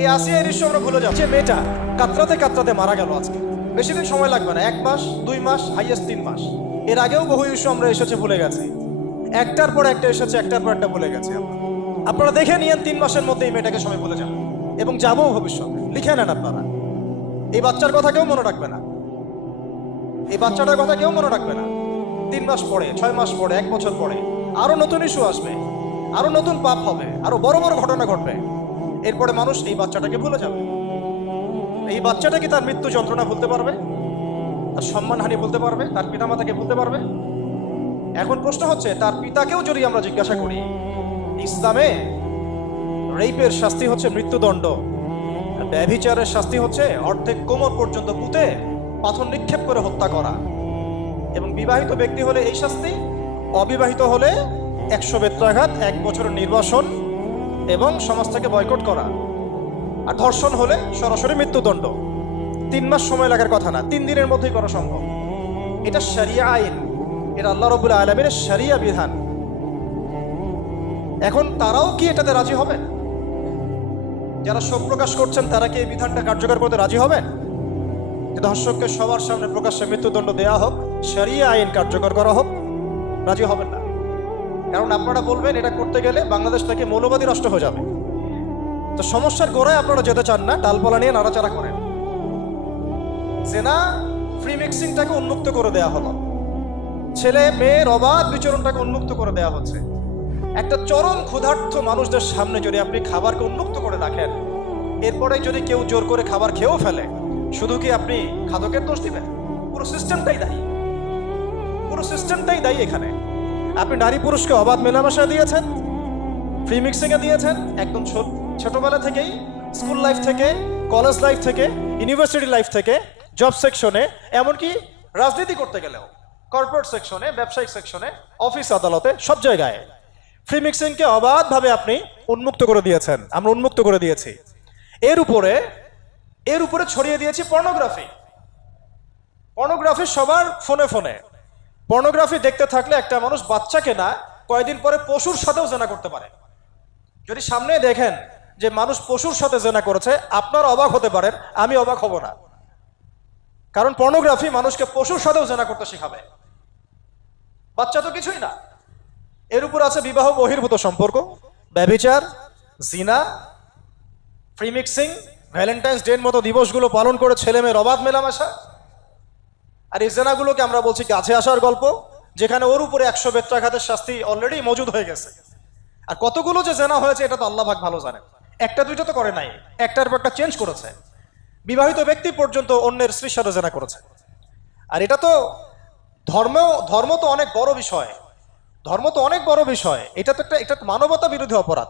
এই আসিয়া দৃশ্য আমরা ভুলে যাবো। যে মেয়েটা কাতরাতে কাতরাতে মারা গেল আজকে, বেশি দিন সময় লাগবে না, 1 মাস 2 মাস হাইয়েস্ট 3 মাস। এর আগেও বহু ইস্যু আমরা এসেছে ভুলে গেছি, একটার পর একটা এসেছে, একটার পর একটা ভুলে গেছি। আপনারা দেখে নিয়েন 3 মাসের মধ্যে এই মেয়েটাকে সবাই ভুলে যান এবং যাবো ভবিষ্যতে। লিখে নেন আপনারা, এই বাচ্চার কথা কেউ মনে রাখবে না, এই বাচ্চাটার কথা কেউ মনে রাখবে না। 3 মাস পরে, 6 মাস পরে, 1 বছর পরে আরো নতুন ইস্যু আসবে, আরো নতুন পাপ হবে, আরো বড় বড় ঘটনা ঘটবে। এরপরে মানুষ এই বাচ্চাটাকে ভুলে যাবে। এই বাচ্চাটা কি তার মৃত্যু যন্ত্রণা ভুলতে পারবে? তার সম্মানহানি ভুলতে পারবে? তার পিতামাতাকে ভুলতে পারবে? এখন প্রশ্ন হচ্ছে, তার পিতাকেও যদি আমরা জিজ্ঞাসা করি, ইসলামে রেপের শাস্তি হচ্ছে মৃত্যুদণ্ড, ব্যভিচারের শাস্তি হচ্ছে অর্ধেক কোমর পর্যন্ত পুঁতে পাথর নিক্ষেপ করে হত্যা করা, এবং বিবাহিত ব্যক্তি হলে এই শাস্তি, অবিবাহিত হলে 100 বেত্রাঘাত, 1 বছরের নির্বাসন এবং সমাজ থেকে বয়কট করা, আর ধর্ষণ হলে সরাসরি মৃত্যুদণ্ড। 3 মাস সময় লাগার কথা না, 3 দিনের মধ্যেই করা সম্ভব। এটা শরিয়া আইন, এটা আল্লাহ রাব্বুল আলামিনের শরিয়া বিধান। এখন তারাও কি এটাতে রাজি হবেন? যারা শোক প্রকাশ করছেন তারা কি এই বিধানটা কার্যকর করতে রাজি হবেন? যে ধর্ষককে সবার সামনে প্রকাশ্যে মৃত্যুদণ্ড দেওয়া হোক, শরিয়া আইন কার্যকর করা হোক? রাজি হবেন না। কারণ আপনারা বলবেন এটা করতে গেলে বাংলাদেশ থেকে মৌলবাদী রাষ্ট্র হয়ে যাবে। তো সমস্যার গোড়ায় আপনারা যেতে চান না, ডালপালা নিয়ে নাড়াচাড়া করেন। জেনা ফ্রি মিক্সিংটাকে উন্মুক্ত করে দেয়া হলো, ছেলে মেয়ের অবাধ বিচরণটাকে উন্মুক্ত করে দেয়া হচ্ছে। একটা চরম ক্ষুধার্ত মানুষদের সামনে যদি আপনি খাবারকে উন্মুক্ত করে রাখেন, এরপরে যদি কেউ জোর করে খাবার খেয়েও ফেলে, শুধু কি আপনি খাদকের দোষ দিবেন? পুরো সিস্টেমটাই দায়ী, পুরো সিস্টেমটাই দায়ী। এখানে আপনি নারী পুরুষকে অবাধ মেলামেশা দিয়েছেন, ফ্রি মিক্সিংয়ে দিয়েছেন, একদম ছোটবেলা থেকেই, স্কুল লাইফ থেকে, কলেজ লাইফ থেকে, ইউনিভার্সিটি লাইফ থেকে, জব সেকশনে, এমনকি রাজনীতি করতে গেলেও কর্পোরেট সেকশনে, ব্যবসায়িক সেকশনে, অফিস আদালতে, সব জায়গায় ফ্রি মিক্সিংকে অবাধভাবে আপনি উন্মুক্ত করে দিয়েছেন, আমরা উন্মুক্ত করে দিয়েছি। এর উপরে ছড়িয়ে দিয়েছি পর্নোগ্রাফি। পর্নোগ্রাফি সবার ফোনে ফোনে। পর্নোগ্রাফি দেখতে থাকলে একটা মানুষ বাচ্চাকে না, কয়েকদিন পরে পশুর সাথেও জেনা করতে পারে। যদি সামনে দেখেন যে মানুষ পশুর সাথে জেনা করেছে, আপনারা অবাক হতে পারেন, আমি অবাক হব না। কারণ পর্নোগ্রাফি মানুষকে পশুর সাথেও জেনা করতে শেখাবে। বাচ্চা তো কিছুই না। এর উপর আছে বিবাহ বহির্ভূত সম্পর্ক, ব্যভিচার, জিনা, ফ্রি মিক্সিং, ভ্যালেন্টাইন্স ডে এর মতো দিবসগুলো পালন করে ছেলে মেয়ের অবাধ মেলামেশা। আর এই জেনাগুলোকে আমরা বলছি কাছে আসার গল্প, যেখানে ওর উপরে 100 বেত্রাঘাতের শাস্তি অলরেডি মজুদ হয়ে গেছে। আর কতগুলো যে জেনা হয়েছে এটা তো আল্লাহ পাক ভালো জানেন। একটা দুইটা তো করে নাই, একটার পর একটা চেঞ্জ করেছে। বিবাহিত ব্যক্তি পর্যন্ত অন্যের স্ত্রীর সাথে জেনা করেছে। আর এটা তো ধর্ম তো অনেক বড় বিষয়, ধর্ম তো অনেক বড় বিষয়। এটা তো একটা মানবতা বিরোধী অপরাধ।